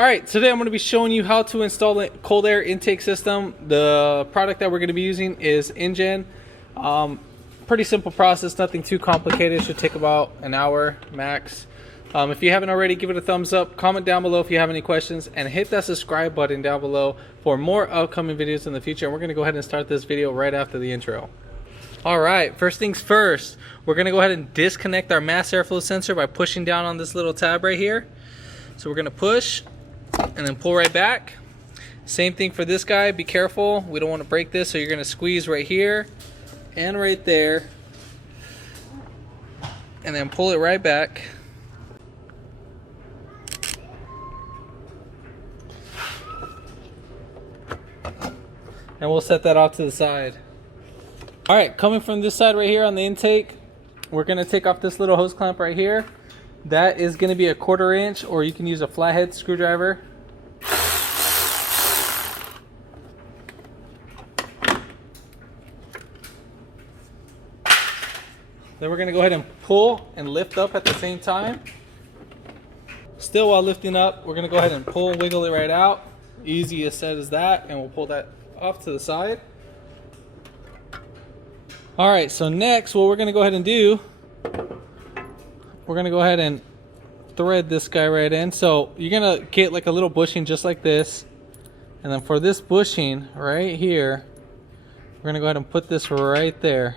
Alright, today I'm going to be showing you how to install a cold air intake system. The product that we're going to be using is InGen. Pretty simple process, nothing too complicated. It should take about an hour max. If you haven't already, give it a thumbs up, comment down below if you have any questions, and hit that subscribe button down below for more upcoming videos in the future. And we're going to go ahead and start this video right after the intro. Alright, first things first, we're going to go ahead and disconnect our mass airflow sensor by pushing down on this little tab right here. So we're going to push and then pull right back. Same thing for this guy. Be careful, we don't want to break this, so you're going to squeeze right here and right there and then pull it right back. And we'll set that off to the side. Alright, coming from this side right here on the intake, we're going to take off this little hose clamp right here. That is going to be a 1/4 inch, or you can use a flathead screwdriver. Then we're going to go ahead and pull and lift up at the same time. Still while lifting up, we're going to go ahead and pull and wiggle it right out. Easy as said as that, and we'll pull that off to the side. Alright, so next what we're going to go ahead and do, we're going to go ahead and thread this guy right in. So you're going to get like a little bushing just like this. And then for this bushing right here, we're going to go ahead and put this right there.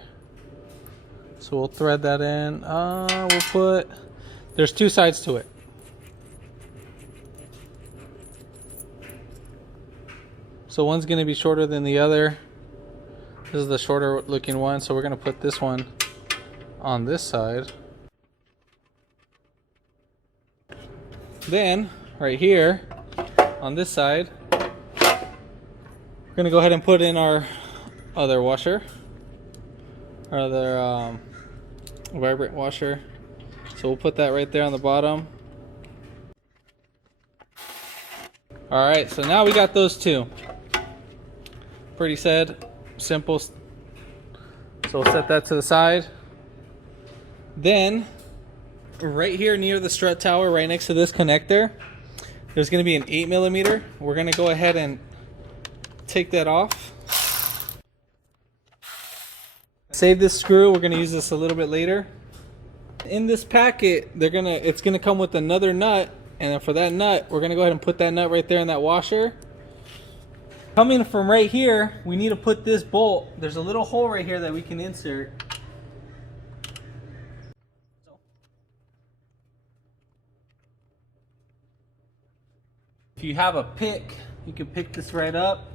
So we'll thread that in. We'll put, there's two sides to it. So one's going to be shorter than the other. This is the shorter looking one, so we're going to put this one on this side. Then right here on this side, we're going to go ahead and put in our other washer, our other vibrant washer. So we'll put that right there on the bottom. Alright, so now we got those two. Pretty said, simple. So we'll set that to the side. Then right here near the strut tower, right next to this connector, there's going to be an 8mm. We're going to go ahead and take that off. Save this screw. We're going to use this a little bit later. In this packet, it's going to come with another nut, and then for that nut, we're going to go ahead and put that nut right there in that washer. Coming from right here, we need to put this bolt. There's a little hole right here that we can insert. If you have a pick, you can pick this right up.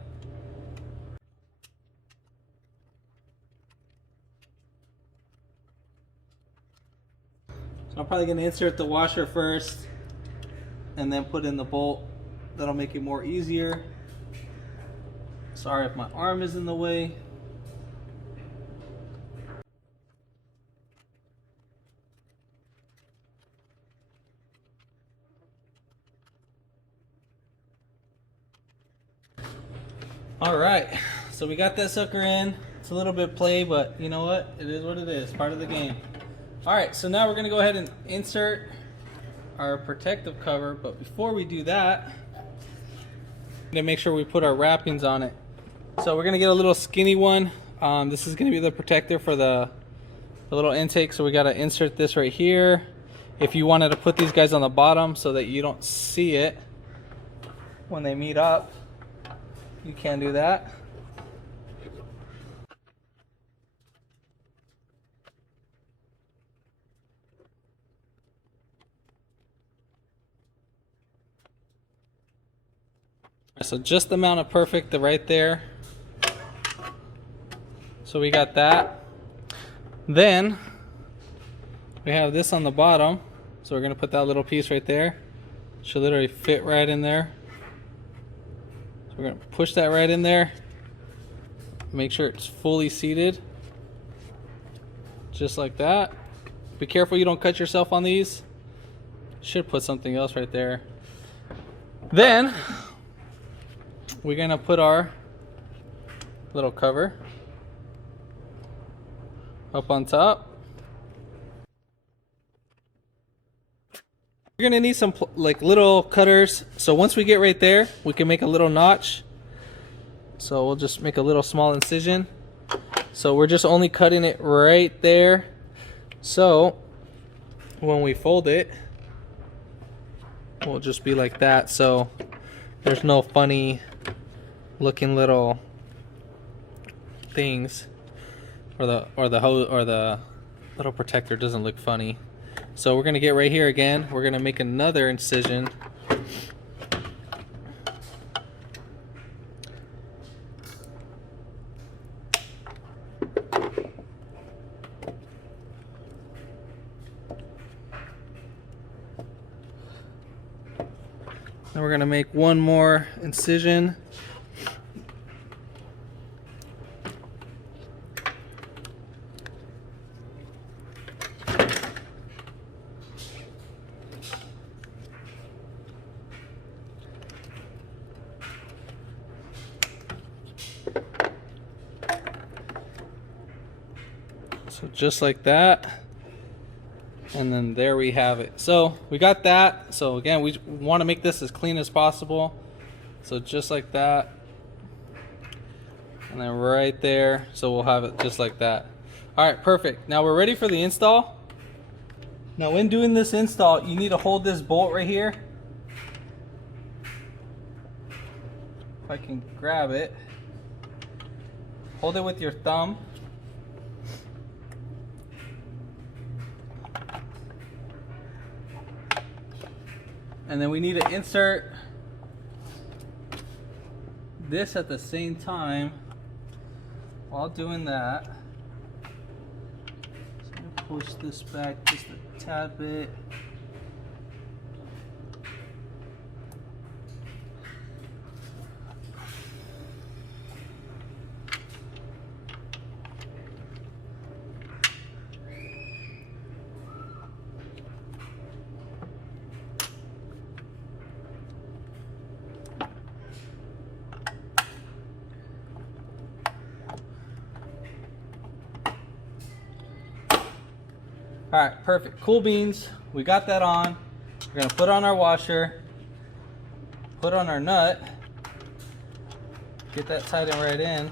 So I'm probably going to insert the washer first and then put in the bolt. That'll make it more easier. Sorry if my arm is in the way. Alright, so we got that sucker in. It's a little bit play, but you know what? It is what it is. Part of the game. Alright, so now we're going to go ahead and insert our protective cover, but before we do that, we're going to make sure we put our wrappings on it. So we're going to get a little skinny one. This is going to be the protector for the little intake, so we got to insert this right here. If you wanted to put these guys on the bottom so that you don't see it when they meet up, you can do that. So just the amount of perfect right there. So we got that. Then we have this on the bottom. So we're going to put that little piece right there. Should literally fit right in there. So we're going to push that right in there. Make sure it's fully seated. Just like that. Be careful you don't cut yourself on these. Should put something else right there. Then we're going to put our little cover up on top. You're gonna need some like little cutters. So once we get right there, we can make a little notch. So we'll just make a little small incision. So we're just only cutting it right there. So when we fold it, we'll just be like that. So there's no funny looking little things, or the little protector doesn't look funny. So we're gonna get right here again. We're gonna make another incision. Then we're gonna make one more incision. So just like that, and then there we have it. So we got that. So again, we want to make this as clean as possible. So just like that, and then right there. So we'll have it just like that. All right, perfect. Now we're ready for the install. Now when doing this install, you need to hold this bolt right here. If I can grab it, hold it with your thumb. And then we need to insert this at the same time while doing that. So I'm gonna push this back just a tad bit. All right, perfect. Cool beans. We got that on. We're gonna put on our washer, put on our nut, get that tightened right in.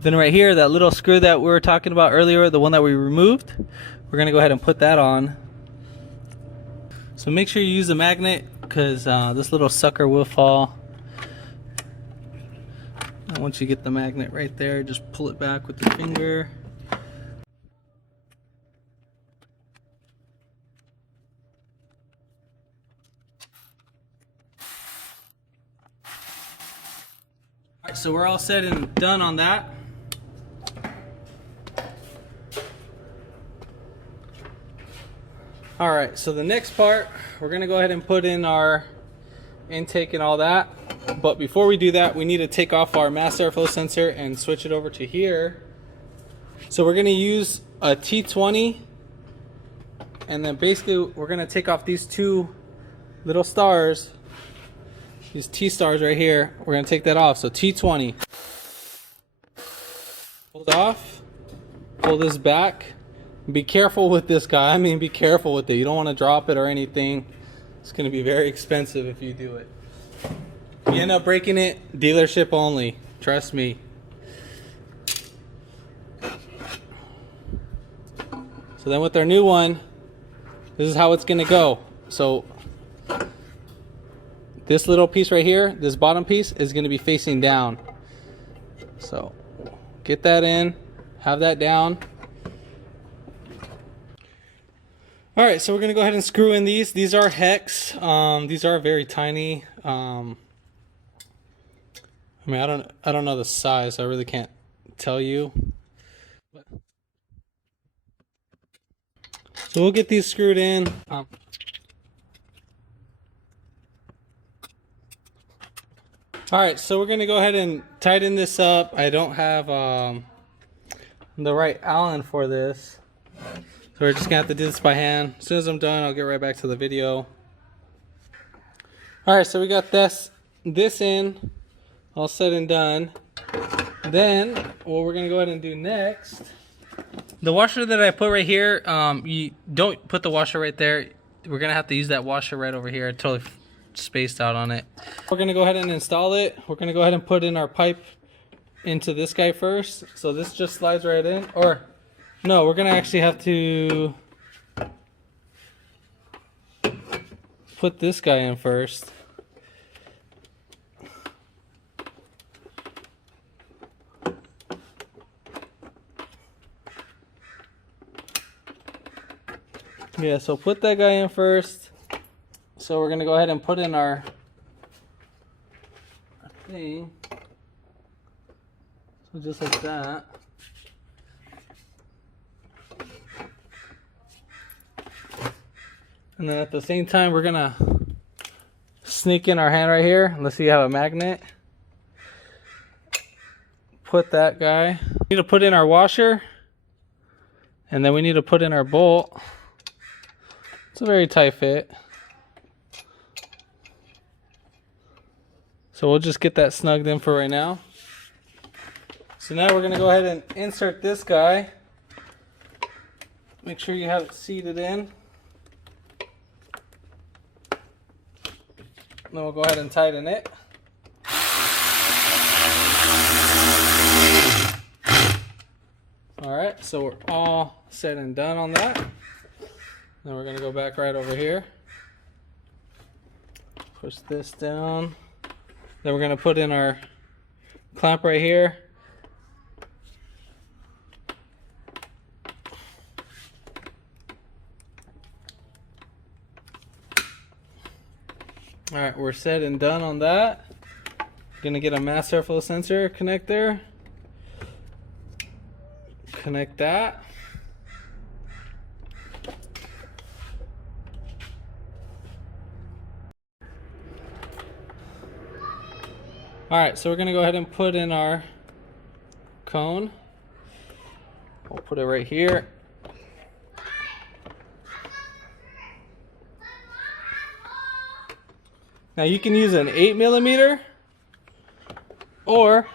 Then right here, that little screw that we were talking about earlier, the one that we removed, we're gonna go ahead and put that on. So make sure you use a magnet, because this little sucker will fall. And once you get the magnet right there, just pull it back with your finger. Alright, so we're all set and done on that. Alright, so the next part, we're going to go ahead and put in our intake and all that. But before we do that, we need to take off our mass airflow sensor and switch it over to here. So we're going to use a T20, and then basically we're going to take off these two little stars, these T stars right here. We're going to take that off. So T20, pull it off, pull this back. Be careful with this guy. I mean, be careful with it. You don't want to drop it or anything. It's going to be very expensive if you do it. If you end up breaking it, dealership only. Trust me. So then with our new one, this is how it's going to go. So this little piece right here, this bottom piece, is going to be facing down. So get that in, have that down. Alright, so we're going to go ahead and screw in these. These are hex. These are very tiny. I mean, I don't know the size, so I really can't tell you. So we'll get these screwed in. Alright, so we're going to go ahead and tighten this up. I don't have the right Allen for this. So we're just going to have to do this by hand. As soon as I'm done, I'll get right back to the video. Alright, so we got this in, all said and done. Then, what we're going to go ahead and do next The washer that I put right here, you don't put the washer right there. We're gonna have to use that washer right over here. I totally spaced out on it. We're gonna go ahead and install it. We're gonna go ahead and put in our pipe into this guy first. So this just slides right in. Or no, we're gonna actually have to put this guy in first. Yeah, so put that guy in first. So we're gonna go ahead and put in our thing. So just like that. And then at the same time, we're gonna sneak in our hand right here. Let's see, you have a magnet. Put that guy. We need to put in our washer. And then we need to put in our bolt. It's a very tight fit. So we'll just get that snugged in for right now. So now we're gonna go ahead and insert this guy. Make sure you have it seated in. Then we'll go ahead and tighten it. Alright, so we're all set and done on that. Then we're gonna go back right over here. Push this down. Then we're gonna put in our clamp right here. Alright, we're set and done on that. Gonna get a mass airflow sensor connector. Connect that. Alright, so we're gonna go ahead and put in our cone. We'll put it right here. Now you can use an 8mm or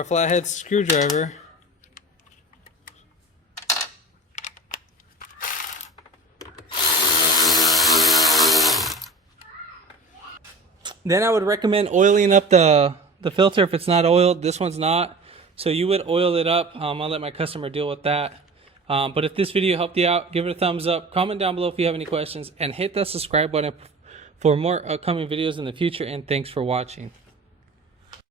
a flathead screwdriver. Then I would recommend oiling up the filter if it's not oiled. This one's not, so you would oil it up. I'll let my customer deal with that. But if this video helped you out, give it a thumbs up, comment down below if you have any questions, and hit that subscribe button for more upcoming videos in the future. And thanks for watching.